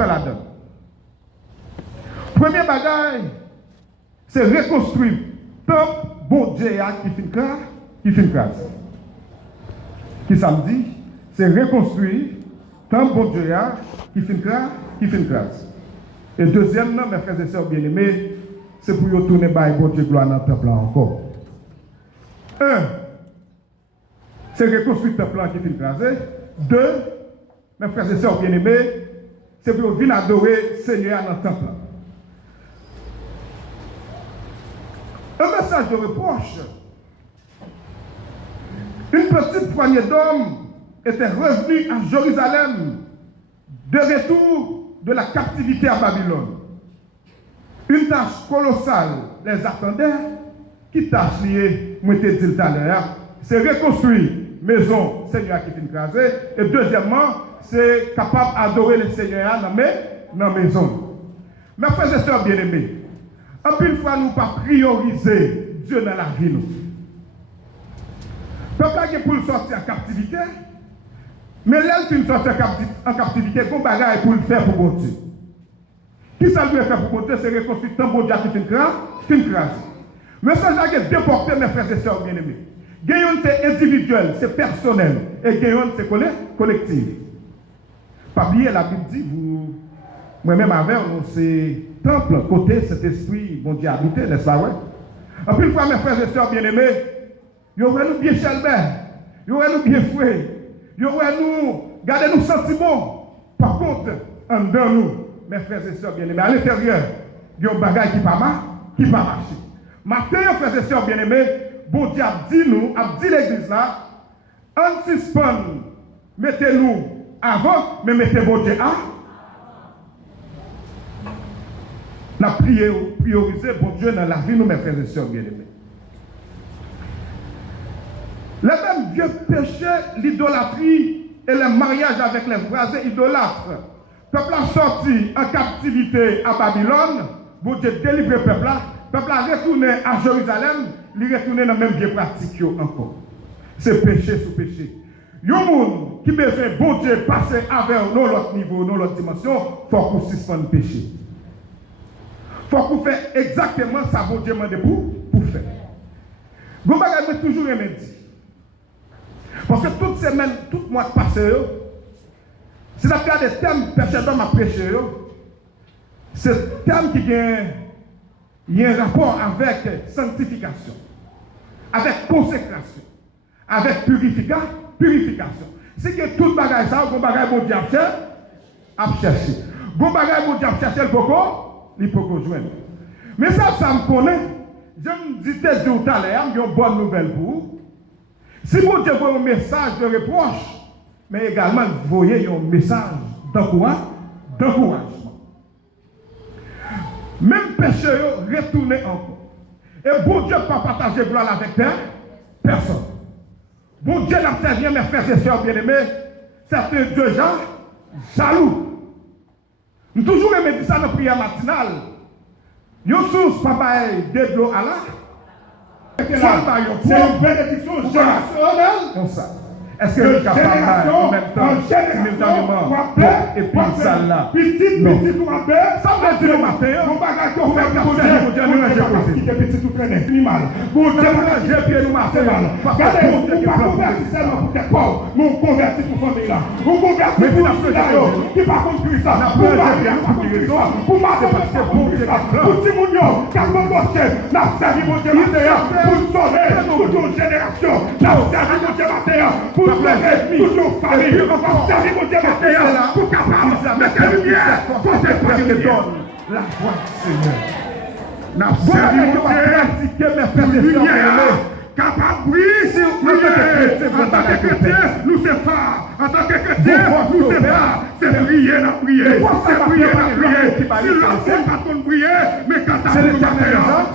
fait là-dedans. Premier bagage, c'est reconstruire temple bon Dieu qui fait grâce. Qui ça me dit? C'est reconstruire temple bon Dieu qui fait grâce. Et deuxièmement, mes frères et sœurs bien-aimés, c'est pour y tourner par bon Dieu gloire dans le temple là encore. Un, c'est reconstruire le temple là qui fait grâce. Deux, mes frères et sœurs bien-aimés, c'est pour venir adorer le Seigneur dans le temple là. Un message de reproche. Une petite poignée d'hommes était revenue à Jérusalem de retour de la captivité à Babylone. Une tâche colossale les attendait. Qui tâche liée, moi te dit tout à l'heure, c'est reconstruire maison Seigneur qui est écrasée. Et deuxièmement, c'est capable d'adorer le Seigneur dans la maison. Mes frères et sœurs bien-aimés, en plus fois nous pas prioriser Dieu dans la vie nous. Peuple qui pour le sortir en captivité, mais là il sortir en captivité, bon bagage pour le faire pour bon Dieu. Qui ça doit faire pour bon Dieu, c'est reconstruire tant bon Dieu qui est grâce. Mais ça j'ai déporté mes frères et sœurs bien-aimés. Gagnons c'est individuel, c'est personnel, et gagnons c'est collectif. Pas oublier la Bible dit, moi-même avec nous, c'est temple, côté cet esprit, bon Dieu habité, n'est-ce pas, ouais? En plus, fois, mes frères et sœurs bien-aimés, il y aurait nous bien chalbert, il y aurait nous bien fouet, il y aurait nous, garder nos sentiments. Par contre, en dedans nous, mes frères et sœurs bien-aimés, à l'intérieur, il y a un bagage qui ne va pas marcher. Matin, frères et sœurs bien-aimés, bon Dieu a dit nous, a dit l'église là, en suspend, mettez-nous avant, mais mettez bon Dieu à. La prioriser bon Dieu dans la vie, nous, mes frères et sœurs bien-aimés. Le même vieux péché, l'idolâtrie et le mariage avec les voisins idolâtres. Le peuple a sorti en captivité à Babylone, bon Dieu délivré le peuple là. Le peuple a retourné à Jérusalem, il est retourné dans la même vieille pratique encore. C'est péché sous péché. Il y a des gens qui besoin bon Dieu passer avec l'autre niveau, dans l'autre dimension, il faut qu'on suspende le péché. Il faut qu'on fasse exactement ça bon Dieu demande pour faire. Vous m'avez toujours aimé dire. Parce que toute semaine, tout mois passé, si vous avez des thèmes péchés dans ma péché, c'est un thème qui a un rapport avec sanctification, avec consécration, avec purification. C'est que tout bagage ça, bon bagage bon Dieu a cherché. Bon bagage bon Dieu a cherché il peut joindre. Mais ça me connaît. Je me dis tout à l'heure, j'ai une bonne nouvelle pour vous. Si bon Dieu voit un message de reproche, mais également vous voyez un message d'encouragement. Même péché, retournez encore. Et bon Dieu ne peut pas partager gloire avec personne. Bon Dieu n'a pas rien, mes frères et sœurs bien-aimés, certains deux gens jaloux. Nous toujours aimé dire ça dans la prière matinale. Yo source papa de l'eau à la. C'est une bénédiction générationnelle. Comme ça. Est-ce que nous capable en même temps simultanément et puis ça là? Petit ou ça veut dire le matin. Mon bagage qu'on fait pour Dieu nous j'ai qui petit tout traîner animal. Pour Dieu j'ai pied nous matin. Regardez, on pas convertir seulement pour tes pauvres, mon converti pour famille là. On convertit pour la famille qui pas construire ça. Pour marier pas construire ça. Pour marcher parce que pour ça. Pour Timonio, car mon bossé n'a servi mon Dieu matin pour sauver toute une génération. N'a servi mon Dieu matin pour toute nos familles, on va servir mon Dieu matin pour capable de mettre la lumière pour tes familles. La voix du Seigneur. N'a servi mon Dieu pratiquer mes frères et sœurs. Capable, oui, en tant que chrétien, nous c'est pas. En tant que chrétien, nous c'est pas. C'est prier, la prier. C'est prier, la prier. Si l'on pas qu'on prier, mais quand t'as le matin,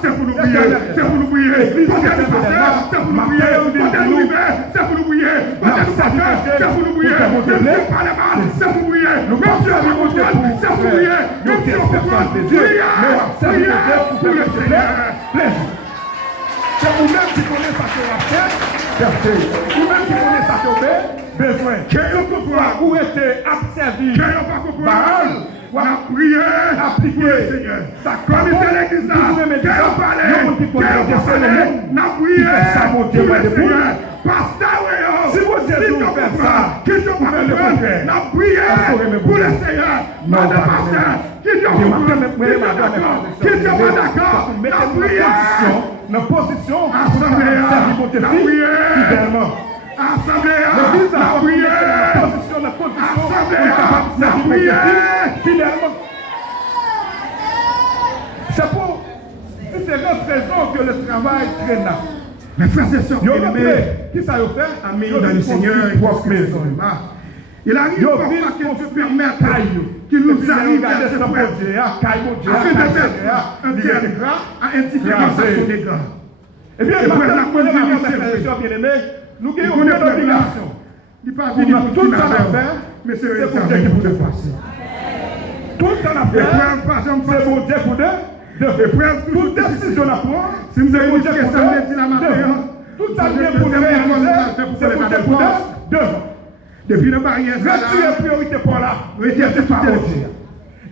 c'est pour nous prier. C'est pour nous prier. Quand t'as le matin, c'est pour nous prier. Quand t'as l'hiver, c'est pour nous prier. Quand t'as le matin, c'est pour nous prier. Même si on parle mal, c'est pour prier. Même si on est mondial, c'est pour prier. Même si on peut pas prier pour le Seigneur. C'est vous-même qui connaissez ça que la fait, vous-même qui connaissez ça que besoin. Où était observé Baal, prier, appliquer, Seigneur. Ça comme il fait l'église là, qu'elle parlait, n'a prié, Seigneur. Pasteur, si vous fait ça, qui te parle, n'a prié pour le Seigneur. Madame Pasteur, qui te pas d'accord, n'a prié. Dans position, assemblée, n'a prié. Assemblée, n'a prié. Assemblée, fidèlement. C'est pour notre raison que le travail traîne. Mais frères et sœurs, qui ça a fait? Amis dans le Seigneur, il arrive parfois que Dieu permette qu'il nous arrive à cette épreuve afin de mettre un indifférence à son égard. Eh bien, nous avons une obligation. Il n'y a pas tout ça à faire, mais c'est pour Dieu qui vous passer. Tout ça à faire, c'est pour Dieu pour toute décision à prendre, si vous avez dit que ça me dit la matière, tout ça vient pour le réaliser, c'est pour Dieu pour devant. Depuis le barrière, retirez priorité pour là, retirez tout à l'heure.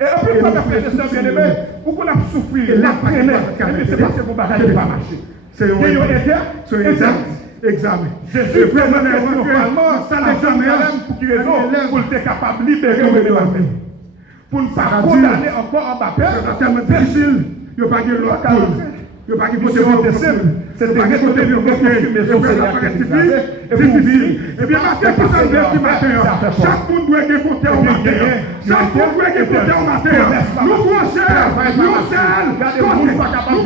Et après, quand vous faites ça, bien aimé, vous avez souffert, la traîner, c'est parce que vos bagages ne vont pas marcher. C'est un examen. Jésus peut mener normalement, ça l'examen, pour qui raison, pour être capable de libérer le pour ne pas condamner encore en bas. C'est tellement difficile, il n'y a pas de l'autre. Il n'y a pas de possibilité. C'est de côté de et pour vivre. Eh bien, matin, qui s'en vient du matin, chaque monde doit être côté au matin. Chaque monde doit être côté au matin. Nous crochons, nous sommes, nous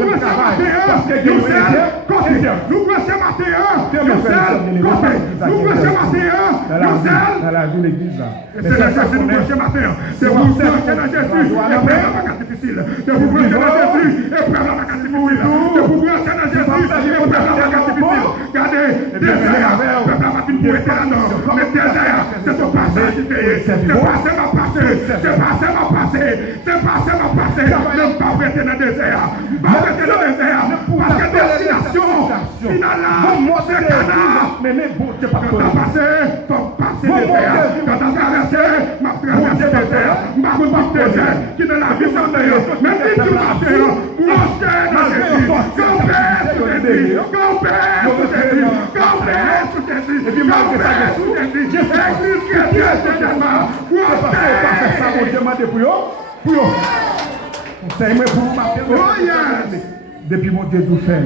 depuis mon Dieu tout fait,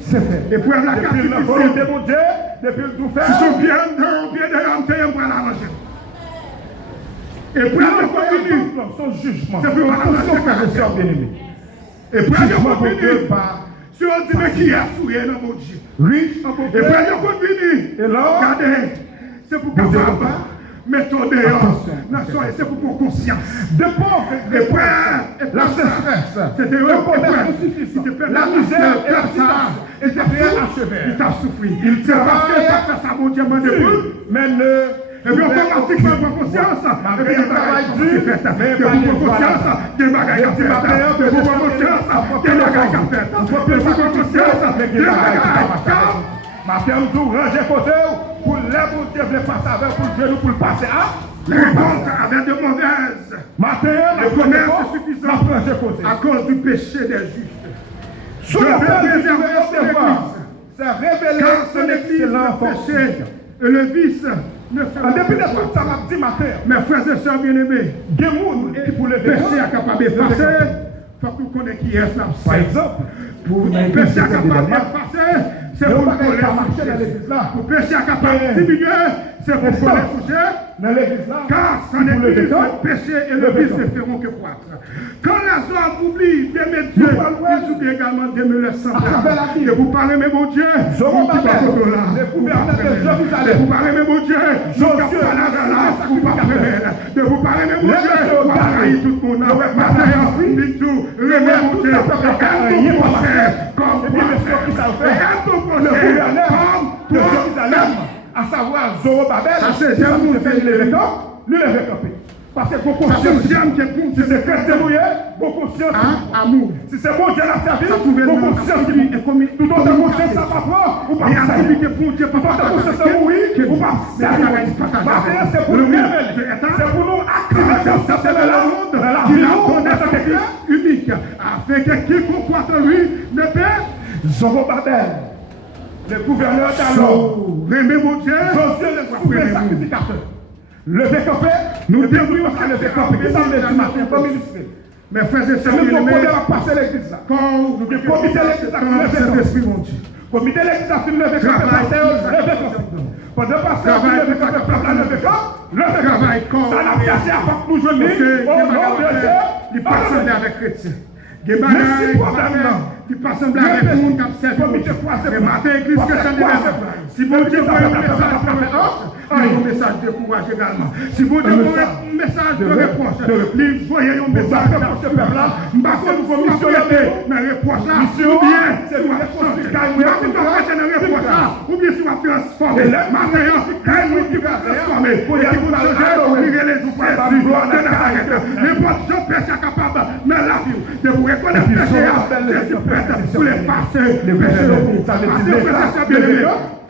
c'est fait. Et pour la volonté de mon Dieu, depuis le tout fait, si son bien de l'homme, c'est un point à l'arranger. Et pour la son jugement, c'est pour la frère et sœur bien-aimés. Et pour la jugement par si on dit mais qui a souillé dans mon Dieu. Oui. Et pour la continue. Et là, regardez, c'est pour capable. Mettons dehors, c'est pour prendre conscience. De pauvres, et la sécheresse, c'était eux qui la misère et la situation étaient achevés. Il t'a souffert. Il t'a fait ça, mon Dieu, mais ne. Et puis on fait pratiquement prendre conscience. Et puis on travaille dur, mais prendre conscience des bagages à faire. De prendre conscience des bagages à faire. De prendre conscience des bagages à faire. Ma femme tout ranger côté pour les pour Dieu passer avec pour Dieu pour le passer à les comptes avec de mauvaises. Matin, le commerce est suffisant à cause du péché des justes. Sous le c'est révélé car ce n'est pas le péché et le vice ne fait pas. Depuis de tout ça m'a dit matin. Mes frères et sœurs bien-aimés, des gens qui pour le péché à capable d'effacer, faut que vous connaissiez qui est là. Par exemple, pour le péché à capable d'effacer, c'est pour marcher dans l'église là. Pour pécher à capable de diminuer, c'est pour pouvoir coucher dans l'église là. Car sans l'église, le péché et le vice ne feront que croître. Quand les hommes oublient d'aimer Dieu, ils oublient également d'aimer leur semblable. Et vous parlez, mais mon Dieu, vous parlez, mais mon Dieu, vous parlez, mais mon Dieu, tout le monde, le gouverneur, à savoir Zorobabel, ça c'est Jésus, lui le récupérer. Parce que bon conscience, si c'est chrétien, bon conscience, amour. Si c'est bon Dieu la servi, bon conscience, tout autre conscience, ça va pas, ou pas ça. Tout autre conscience, ça oui, ou pas ça. C'est pour nous, c'est pour nous activer cette conscience de la monde, qui nous connaît cette église unique, afin que quiconque croit en lui ne perde. Zorobabel, le gouverneur d'alors, Rémé mon Dieu, Josué le sacrificateur. Levé campé, nous devons lever campé. Qu'est-ce que ça veut dire comme ministre? Mes frères et sœurs, nous devons passer l'église là. Quand nous devons comité l'église là, nous devons l'esprit mon Dieu. Comité l'église là, nous devons lever campé, lever campé. Pendant pasteur, nous devons lever campé, lever campé. Ça n'a pas assez avant que nous jouions. Oh non, il passe avec chrétien. Des bagailles qui passent en blague avec le monde qui a servi. Mais matin, l'église que ça ne si bon Dieu voit un message un message de courage également. Si vous demandez un message de reproche, vous voyez un message de ce peuple-là, nous avons missionnaire dans le reproche là, ou bien c'est une reproche là, ou bien c'est une transformer. Maintenant, quand nous qui va transformer, pour y changer, les ouvriers, n'importe qui péché capable, mais la vie, de vous reconnaître péché, pour les passer, les péchés,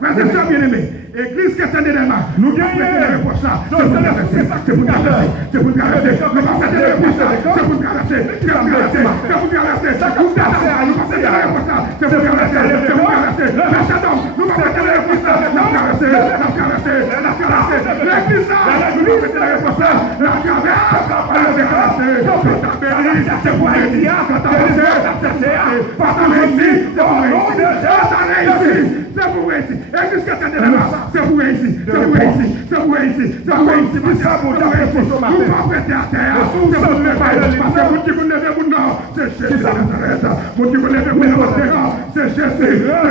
frères et sœurs bien-aimés, Église chrétienne de Damas, nous gagnons les reproches là. C'est pour caresser, c'est pour caresser, c'est pour caresser, c'est pour caresser, c'est pour caresser, c'est pour caresser, c'est pour caresser, c'est pour caresser, nous passons les reproches là, c'est pour caresser, c'est pour caresser, mais donc, nous passons les reproches là, nous caresser, nous caresser, nous caresser, l'église là, nous passons les reproches là, nous caresser, c'est pour aider, quand on réussit, quand on réussit, c'est pour réussir, c'est pour réussir, Église chrétienne de Damas. C'est vous ici, c'est vous ici, c'est vous ici, c'est vous ici, c'est vous ici, vous pas prêter à terre, c'est vous lever, parce que vous qui vous levez vous non, c'est Jésus de Nazareth, vous qui vous levez vous non, c'est Jésus de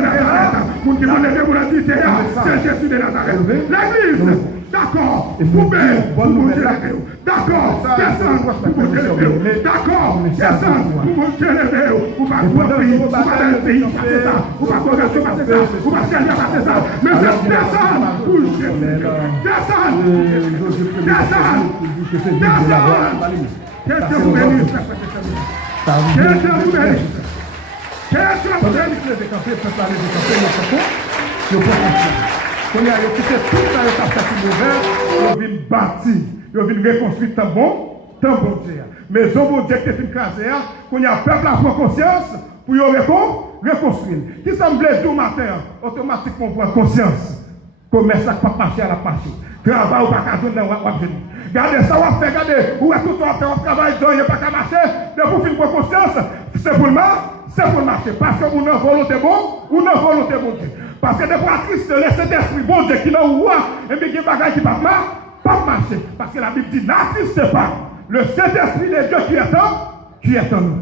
Nazareth, vous qui vous levez vous la dites, c'est Jésus de Nazareth. L'église, d'accord, vous vous levez, d'accord, personne vous vous levez, d'accord, personne vous vous levez, vous pas pour pays, vous pas dans le pays, c'est ça, vous pas pour passer ça, vous pas chercher à passer ça, mais c'est personne pour Jésus, personne, qu'est-ce que vous bénissez, qu'est-ce que vous bénissez, qu'est-ce que vous bénissez, quand il y a quitté tout ça, il y a fait mauvais, il vient bâtir, il vient reconstruire tant bon Dieu. Mais au bon Dieu qui est une case, quand il y a peuple à prendre conscience, pour y reconstruire. Qui semble dire au matin, automatiquement prend conscience, commerce à pas marcher à la marche, travail ou pas qu'à donner dans la vie. Regardez ça, on va faire, regardez, où est tout le temps, on travaille, il n'y a pas qu'à marcher, de vous faire conscience, c'est pour le marcher, parce que vous n'avez volonté bon, ou n'avez volonté bon Dieu. Parce que des pratiques de laisser d'esprit bon Dieu qui n'a pas, et puis il y a des bagages qui ne peuvent pas marcher. Parce que la Bible dit, n'attiste pas. Le Saint-Esprit de Dieu qui est en nous.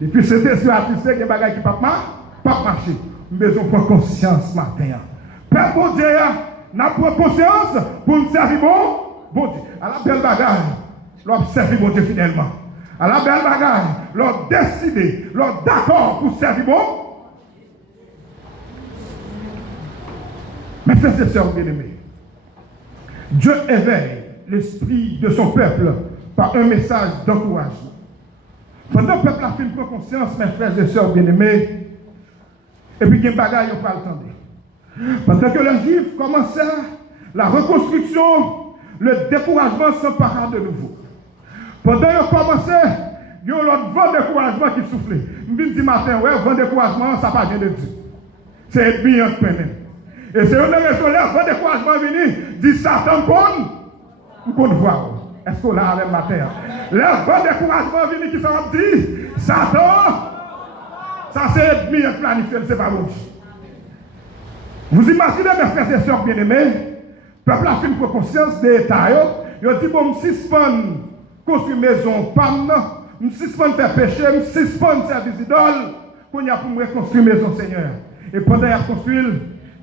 Et puis cet esprit attristé, il y a des bagages qui ne peuvent pas marcher. Mais on prend conscience matin. Père bon Dieu, n'a pas conscience pour nous servir bon Dieu. À la belle bagage, l'on servir bon Dieu fidèlement. À la belle bagage, l'on décider, l'on d'accord pour servir bon. Mes frères et sœurs bien-aimés, Dieu éveille l'esprit de son peuple par un message d'encouragement. Pendant que le peuple a fait prendre conscience, mes frères et sœurs bien-aimés, et puis il y a des bagages qui n'ont pas entendu. Pendant que les Juifs commençaient la reconstruction, le découragement s'empara de nouveau. Pendant qu'ils commençaient, il y a l'autre vent de découragement qui soufflait. Je me dis matin, ouais, vent de découragement, ça ne vient de Dieu. C'est bien même. Et c'est une raison là, quand le découragement venu, dit Satan qu'on voit. Est-ce qu'on l'a avec ma terre? Là, quand le découragement venu, qui s'en dit Satan, ça c'est ennemi planifié, c'est pas bon. Vous imaginez mes frères et sœurs bien-aimés, le peuple a fait une conscience des états. Il a dit bon, je suspends construire maison, je suspends faire péché, je suspends servir des idoles, pour me reconstruire maison, Seigneur. Et pendant qu'il a construit,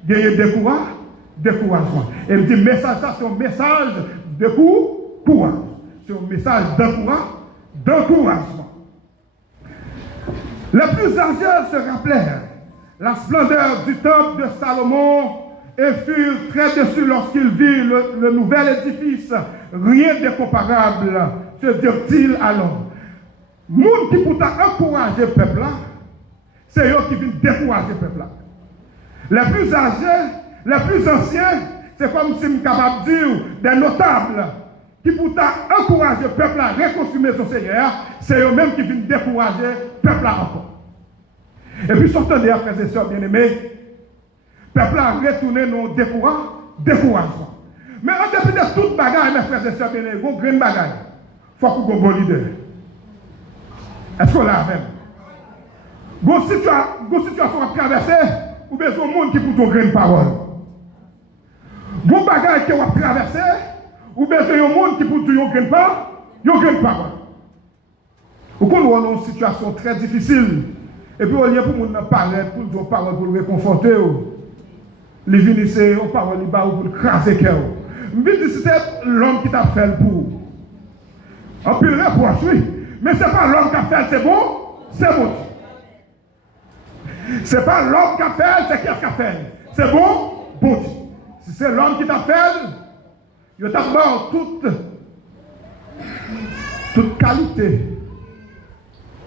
il y a découragement. Et il dit, message, ça c'est un message de courage. C'est un message d'encouragement. Les plus âgés se rappelèrent la splendeur du temple de Salomon et furent très déçus lorsqu'ils virent le nouvel édifice. Rien d'incomparable, se dirent-ils alors. Monde qui pourtant encourager le peuple là, c'est eux qui viennent décourager le peuple là. Les plus âgés, les plus anciens, c'est comme si je suis capable de dire des notables qui pourtant encouragent le peuple à reconstruire son Seigneur, c'est eux-mêmes qui viennent décourager le peuple là encore. Et puis, sortant des frères et sœurs bien-aimés, le peuple a retourné nos découragement. Mais en dépit de toute bagaille, mes frères et sœurs bien-aimés, vous grande bagaille, il faut que vous ayez un bon leader. Est-ce qu'on l'a même? Vos situations à traverser, vous avez besoin de monde qui peut vous grande parole. Vos bagailles que vous avez traversé, vous avez besoin de monde qui peut vous grande parole. Vous connaissez une situation très difficile. Et puis, au lieu pour nous parler, pour nous parler, pour nous réconforter, les venir, on parle pour nous craser le cœur. Je dis c'est l'homme qui t'a fait pour. On peut le reprocher, oui. Mais ce n'est pas l'homme qui a fait, c'est bon, c'est bon. Ce n'est pas l'homme qui a fait, c'est qui a fait. C'est bon, bon. Si c'est l'homme qui t'a fait, il t'a donné toute qualité.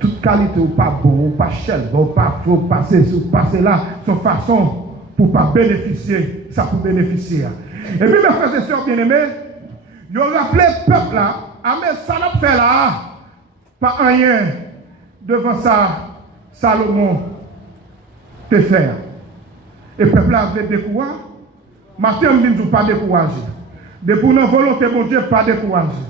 Toute qualité, ou pas bon, ou pas cher, ou pas faut passer là, son façon pour pas bénéficier, ça pour bénéficier. Et puis mes frères et sœurs bien-aimés, ils ont rappelé le peuple là, ah mais ça n'a fait là, pas rien devant ça, Salomon te faire. Et le peuple là avait découragé. Matin, je ne dis pas décourager. Depuis notre volonté de Dieu, pas décourager.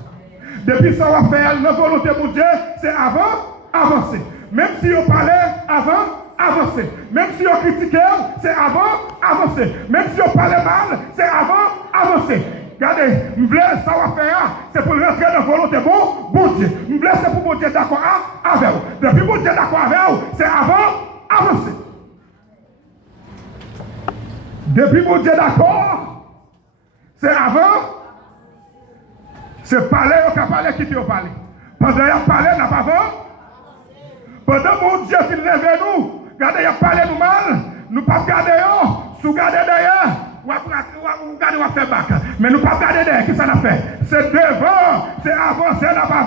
Depuis ça, on va faire notre volonté de Dieu, c'est avancer. Même si on parlait avancer. Même si on critiquait, c'est avancer. Même si on parlait mal, c'est avancer. Regardez, je voulais ça va faire, c'est pour rentrer dans la volonté bon Dieu. Je voulais c'est pour mon Dieu d'accord avec vous. Depuis mon Dieu d'accord avec vous, c'est avancer. Depuis mon Dieu d'accord, c'est c'est parler, on peut parler, quitter au parler. Pendant qu'il a parlé, n'a pas avancé. Pendant mon Dieu qui lève nous, regardez, il a parlé nous mal, nous ne pas garder, sous garder derrière, ou garder, on faire bac. Mais nous ne pas garder derrière, qu'est-ce que ça a fait? C'est devant, c'est avancer, n'a pas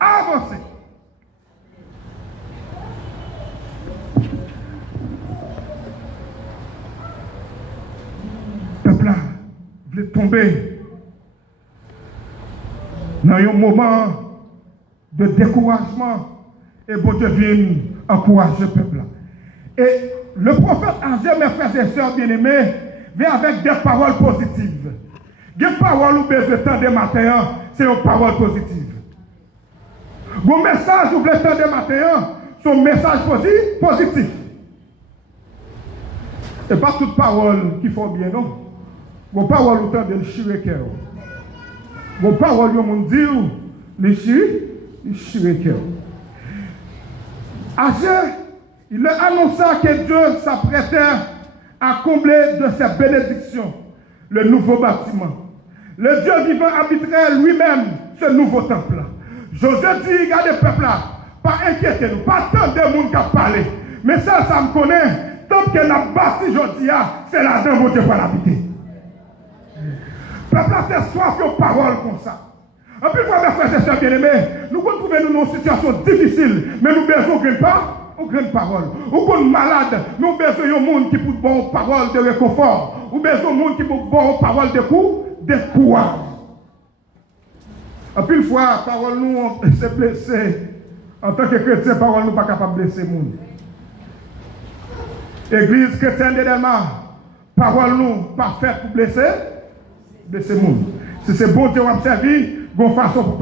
avancer. Le peuple là, voulait tomber dans un moment de découragement. Et bon Dieu vient encourager le peuple. Et le prophète Agé, mes frères et sœurs bien-aimés, vient avec des paroles positives. Des paroles où besoin de matin, c'est une parole positive. Vos messages où vous voulez de matin, sont messages positifs. Et pas toutes paroles qui font bien, non. Vos paroles où de chier cœur. Vos paroles où on dit, les chier cœur. Agé, il a annoncé que Dieu s'apprêtait à combler de ses bénédictions le nouveau bâtiment. Le Dieu vivant habiterait lui-même ce nouveau temple. Josué dit, regardez le peuple là, pas inquiétez-nous, pas tant de monde qui a parlé. Mais ça me connaît, tant que la bâti aujourd'hui, c'est là-dedans que Dieu va l'habiter. Le peuple a fait soif de paroles comme ça. En plus, mes frères et sœurs bien-aimés, nous retrouvons dans une situation difficile, mais nous besoin de grande parole. Nous sommes malades, nous avons besoin de monde qui peut bonne parole de réconfort. Nous avons besoin de monde qui peut bonne parole de courage. En plus, une fois, parole nous s'est blessée. En tant que chrétien, parole nous pas capable de blesser le monde. Église chrétienne de Delma, parole nous pas faite pour blesser le monde. Si c'est bon Dieu qui a servi, bonne façon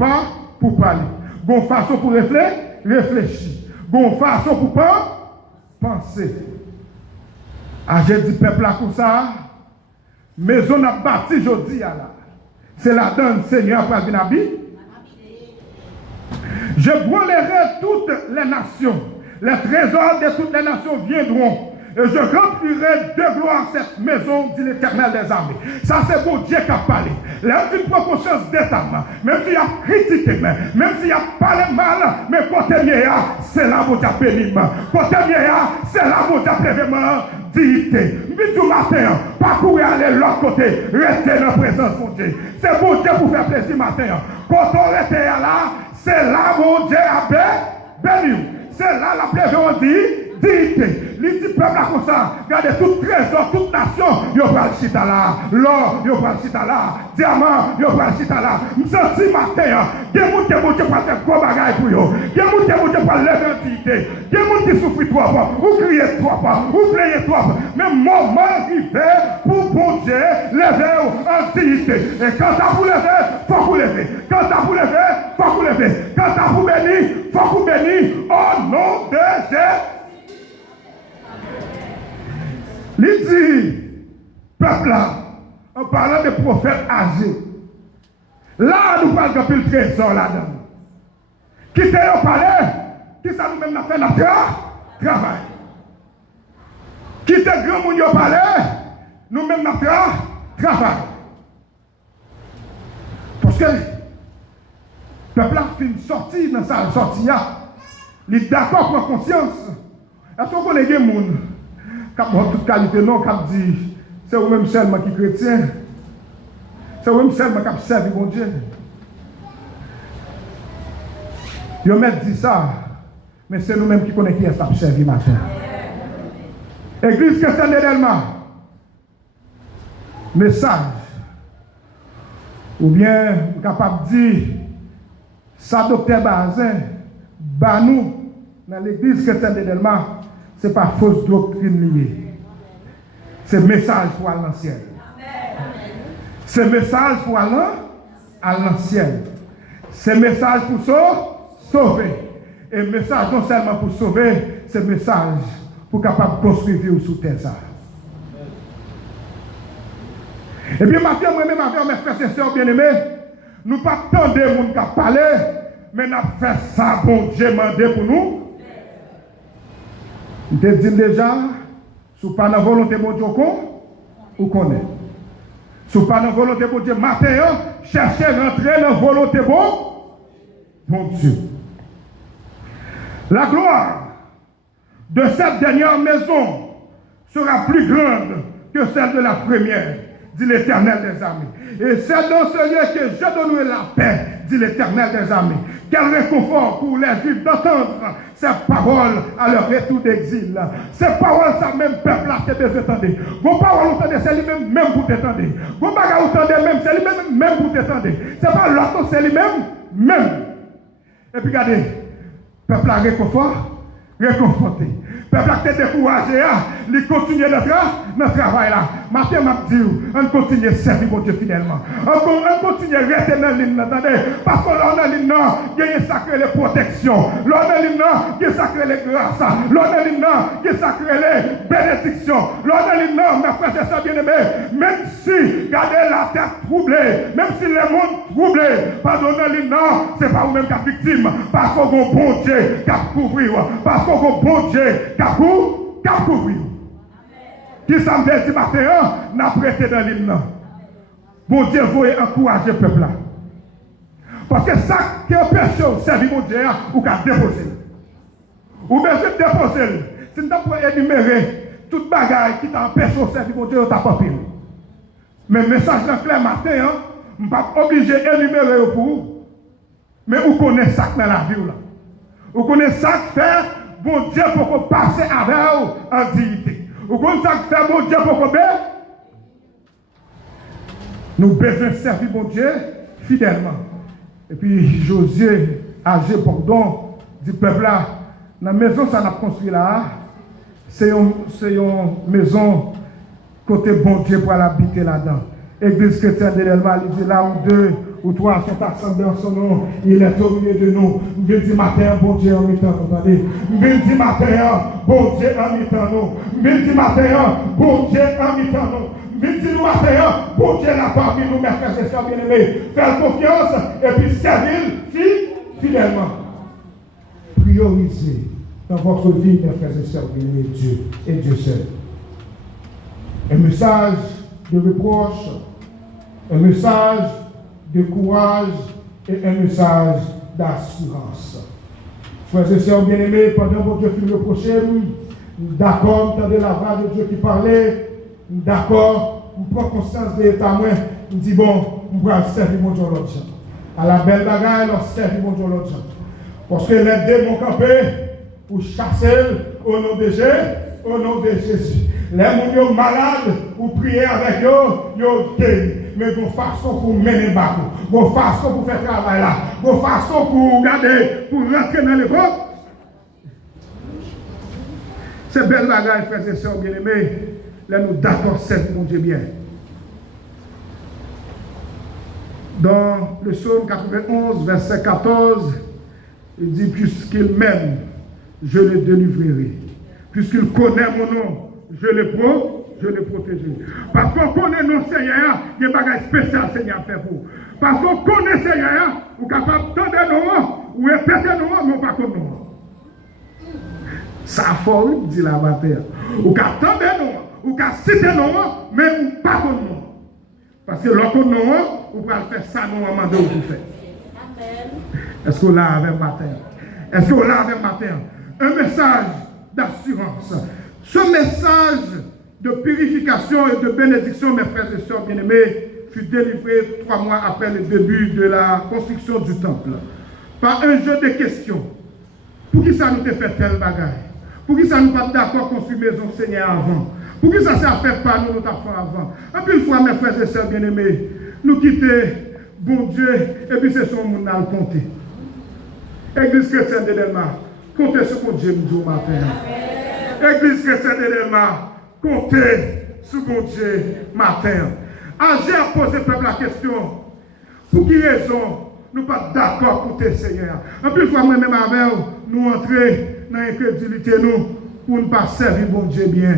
pour parler. Bonne façon pour réfléchir. Bonne façon pour penser. J'ai dit peuple là comme ça. Maison a bâti aujourd'hui là. C'est la donne Seigneur pour venir habiter. Je brûlerai toutes les nations. Les trésors de toutes les nations viendront. Et je remplirai de gloire cette maison, dit l'Éternel des armées. Ça, c'est pour Dieu qui a parlé. Là, une conscience d'état, même s'il a critiqué, même s'il a parlé mal, mais côté mieux, c'est là où tu as béni. Côté mieux, c'est là où tu as vraiment. dignité. Vite du matin, pas courir aller de l'autre côté, rester dans la présence de Dieu. C'est bon Dieu pour faire plaisir matin. Quand on reste là, c'est là mon Dieu a béni. C'est là la plaisir on dit. Dignité. Les petits peuples là comme ça, regardez tout trésor, toute nation, ils vont le chita là, l'or, ils vont le chita là, diamant, ils vont le chita là. Je sens matin, il y a des gens qui vont faire gros bagages pour eux, il y a des gens qui vont faire lever dignité, il y a des gens qui souffrent trop, ou crier trop, ou plaignent trop. Mais moment arrivé pour bon Dieu, lever en dignité. Et quand ça vous lever, il faut vous lever. Quand ça vous lever, il faut vous lever. Quand ça vous bénir, il faut vous bénir. Au nom de Jésus. Il dit, peuple là, en parlant des prophètes âgés, là nous parlons de le trésor là-dedans. Qui t'a parlé, qui ça nous-mêmes n'a fait notre travail. Qui t'a grand moun yo parlé, nous-mêmes n'a fait travail. Parce que le peuple a fait une sortie dans sa sortie, il est d'accord pour la conscience. Est-ce qu'on connaît des gens qui ont toute qualité, non, qui dit, c'est vous-même seulement qui chrétien. C'est vous-même seulement qui servi mon Dieu. Ils m'ont dit ça, mais c'est nous-mêmes qui connaissons qui est servi matin. Église chrétienne de Delma, message, ou bien capable de dire, ça docteur Bazin, nous, dans l'église chrétienne de Delma, ce n'est pas fausse doctrine liée. C'est message pour l'ancien. C'est message pour l'ancien. C'est message pour sauver. Et message non seulement pour sauver, c'est message pour capable de construire sous terre. Et puis maintenant, moi-même, avec mes frères et sœurs bien-aimés, nous ne pas attendre les gens qui parlent, mais nous fait ça, bon Dieu, demandé pour nous. Je te dis déjà, si vous pas dans la volonté de Dieu, vous connaissez. Si vous pas dans la volonté de Dieu, matin, cherchez à rentrer dans la volonté de bon Dieu. La gloire de cette dernière maison sera plus grande que celle de la première, dit l'Éternel des armées. Et c'est dans ce lieu que je donnerai la paix, dit l'Éternel des armées. Quel réconfort pour les Juifs d'entendre ces paroles à leur retour d'exil. Ces paroles, ça même peuple là, c'est besoin d'entendre. Vos paroles, vous entendez, c'est lui-même, même vous t'entendez. Vos bagages, vous entendez, même, c'est lui-même, même vous t'entendez. C'est pas l'autre, c'est lui-même, même. Et puis regardez, peuple là, réconfort, réconforté. Peuple là, qui est découragé, il continue notre travail là. Matin, m'a dit, on continue à servir mon Dieu fidèlement. On continue à rester dans la ligne, attendez. Parce que là, dans la ligne, il y a sacré les protections. Là, dans la ligne, il y a sacré les grâces. Là, dans la ligne, il y a sacré les bénédictions. Là, dans la ligne, mes frères et sœurs bien-aimés, même si, regardez la tête troublée, même si le monde troublé, pardon, dans la ligne, ce n'est pas vous-même qui êtes victime. Parce qu'on a un bon Dieu qui a couvrir. Parce qu'on a un bon Dieu qui a couvrir. Qui ça me dit matin, n'a prêté dans l'hymne. Bon Dieu, vous encourager le peuple là. Parce que ça qui empêche de servir mon Dieu, ou qu'à déposer. Ou bien je déposer. Si nous pouvons énumérer toute bagaille qui t'empêche de servir mon Dieu, on t'a pas pire. Mais le message dans clair matin, je ne suis pas obligé d'énumérer pour vous. Mais vous connaissez ça dans la vie là. Vous connaissez ça que faire, bon Dieu, pour qu'on passe avec vous en dignité. Vous connaissez ça que faire, bon Dieu, pour qu'on nous besoin de servir bon Dieu fidèlement. Et puis Josué, âgé pardon, du peuple là, dans la maison ça n'a construit là, c'est une maison côté bon Dieu pour aller habiter là-dedans. Église chrétienne de l'Elma, il dit là où deux ou trois sont assemblés en son nom, il est au milieu de nous. Nous venons matin, bon Dieu en mi-temps, vous entendez? Nous venons matin, bon Dieu en mi-temps, nous. Nous venons matin, bon Dieu en mi-temps, nous. Nous venons matin, bon Dieu là parmi nous, mes frères et sœurs bien-aimés. Faire confiance et puis servir fidèlement. Priorisez dans votre vie, mes frères et sœurs bien-aimés, Dieu et Dieu seul. Un message de reproche, un message de courage et un message d'assurance. Frères et sœurs bien-aimés, pendant que Dieu fut reproché, D'accord, entendez la voix de Dieu qui parlait. D'accord, je prends conscience de l'état moi. Je dis bon, je vais servir mon Dieu l'autre jour. À la belle bagaille, je servir mon Dieu l'autre jour. Parce que les démons campés pour chasser au nom de Jésus, au nom de Jésus. Les gens malades, vous priez avec eux, ils guérissent. Mais de façon pour mener le bateau, de façon pour faire travail là, de façon pour garder, pour rentrer dans les votes. C'est belle bagaille, frères et sœurs bien-aimés. Là, nous d'accord, c'est mon Dieu bien. Dans le psaume 91, verset 14, il dit, puisqu'il m'aime, je le délivrerai. Puisqu'il connaît mon nom, je le protégerai. Parce qu'on connaît nos Seigneurs, il y a des bagages spéciaux Seigneur fait pour. Parce qu'on connaît Seigneur, on est capable de tendre nos ou répéter nos mais on ne pas connaître nos. Ça faut dit la bataille. Ou qu'à tendre nos, ou qu'à citer nos, mais on ne pas connaître nos. Parce que lorsqu'on nous, on va faire ça, nous on demande où faire. Est-ce qu'on l'a avec matin? Est-ce qu'on l'a avec matin? Un message d'assurance. Ce message de purification et de bénédiction, mes frères et sœurs bien-aimés, fut délivré 3 mois après le début de la construction du temple. Par un jeu de questions. Pour qui ça nous a fait tel bagage? Pour qui ça nous pas d'accord construire maison Seigneur avant? Pour qui ça s'est fait par nous, nous avons fait avant? Et puis une fois, mes frères et sœurs bien-aimés, nous quittons bon Dieu, et puis c'est son monde à le compter. Église chrétienne de Delma, comptez sur mon Dieu nous matin. Église chrétienne de Delma, comptez sur mon Dieu matin. J'ai posé peuple la question, pour qui raison nous pas d'accord pour tes Seigneur? En plus, moi-même avec nous entrer dans l'incrédulité nous pour ne pas servir mon Dieu bien.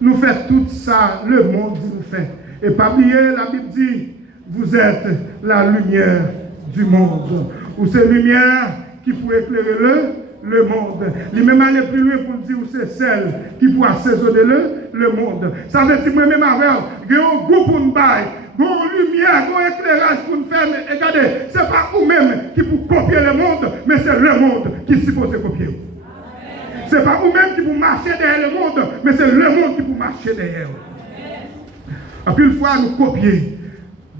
Nous faisons tout ça, le monde nous fait. Et pas oublier, la Bible dit, vous êtes la lumière du monde. Ou c'est lumière qui peut éclairer le monde. Lui-même aller plus loin pour dire où c'est celle qui peut assaisonner le monde. Ça veut dire moi-même avec, il y a un goût pour nous bailler, il y a une lumière, il y a un éclairage pour nous faire. Et regardez, ce n'est pas vous-même qui pour copier le monde, mais c'est le monde qui est supposé copier. Ce n'est pas vous-même qui vous marcher derrière le monde, mais c'est le monde qui vous marcher derrière. Et puis une fois, nous copier.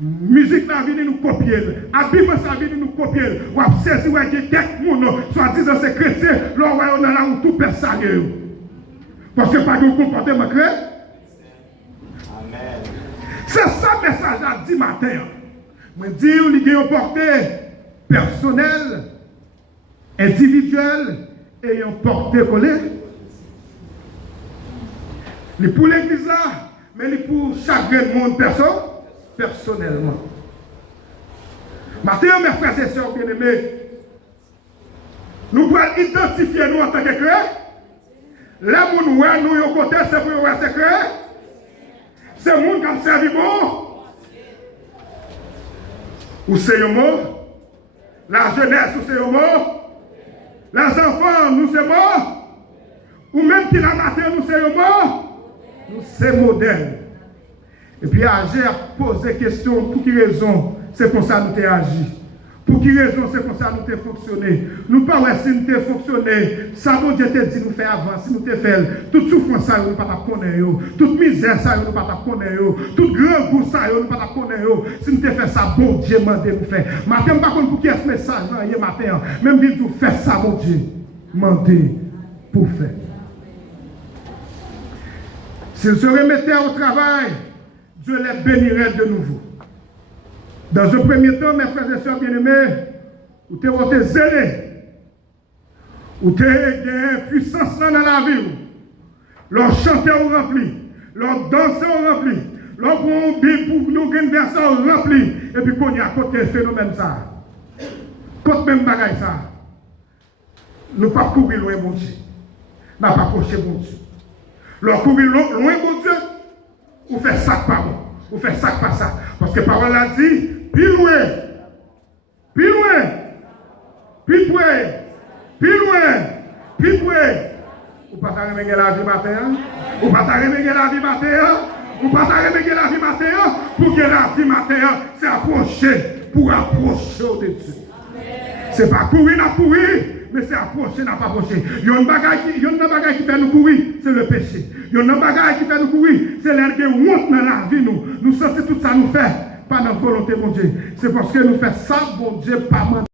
Musique dans la vie, nous copier. Habille dans la vie, nous copier. Ou à saisir, ou à dire, quelques monde, soit disant c'est chrétien, là, on a là où tout personne. Parce que pas de comportement chrétien. Amen. C'est ça le message à dit matin. Je dis, il y a une portée personnelle, individuelle, et une portée collée. Il est pour l'église là, mais il est pour chaque monde personnellement. Maintenant, mes frères et sœurs bien-aimés, nous pouvons identifier nous en tant que chrétiens. Là où nous voyons, nous, au côté, c'est pour nous, c'est chrétien. C'est le monde qui a servi bon. Ou c'est un mot. La jeunesse, ou c'est un mot. Les enfants, nous c'est mort. Ou même qui la matin, nous c'est mort. Nous c'est modèle. Et puis Agir a posé question, pour quelle raison c'est comme ça nous avons agi. Pour quelle raison c'est comme ça nous avons fonctionné. Nous pas si nous avons fonctionné. Ça bon Dieu te dit nous faire avant, si nous avons fait. Toute souffrance ça nous ne pas connaître. Toute misère ça nous ne pas connaître. Tout grand goût ça nous ne pas connaître. Si nous avons fait ça, bon Dieu m'a dit nous faire. Matin, par contre, pour qui est ce message hier matin, même dit nous faire ça, bon Dieu m'a dit pour faire. S'ils se remettaient au travail, Dieu les bénirait de nouveau. Dans un premier temps, mes frères et sœurs bien-aimés, vous êtes zélés, vous avez puissance dans la vie, leur chanter au rempli, leur danser au rempli, leur bon Bible pour nous gagner verset au rempli, et puis qu'on y a côté phénomène ça. Côté même bagaille ça. Nous ne pas courir loin, mon Dieu. Nous ne pas approcher, mon Dieu. Leur courir loin, mon Dieu, ou faire ça pas bon, ou faire ça pas ça. Parce que la parole a dit, plus loin, plus loin, plus près, plus loin, plus près. Ou pas t'arriver la vie matin, ou pas t'arriver la vie matin, ou pas t'arriver la vie matin, pour que la vie matin, c'est approcher, pour approcher de Dieu. C'est pas courir, mais laisser approcher, n'a pas approché. Il y a une bagaille qui fait nous courir, c'est le péché. Il y a une bagaille qui fait nous courir, c'est l'air de honte dans la vie. Nous sentons tout ça nous fait, pas dans la volonté, mon Dieu. C'est parce que nous faisons ça, mon Dieu, pas mal.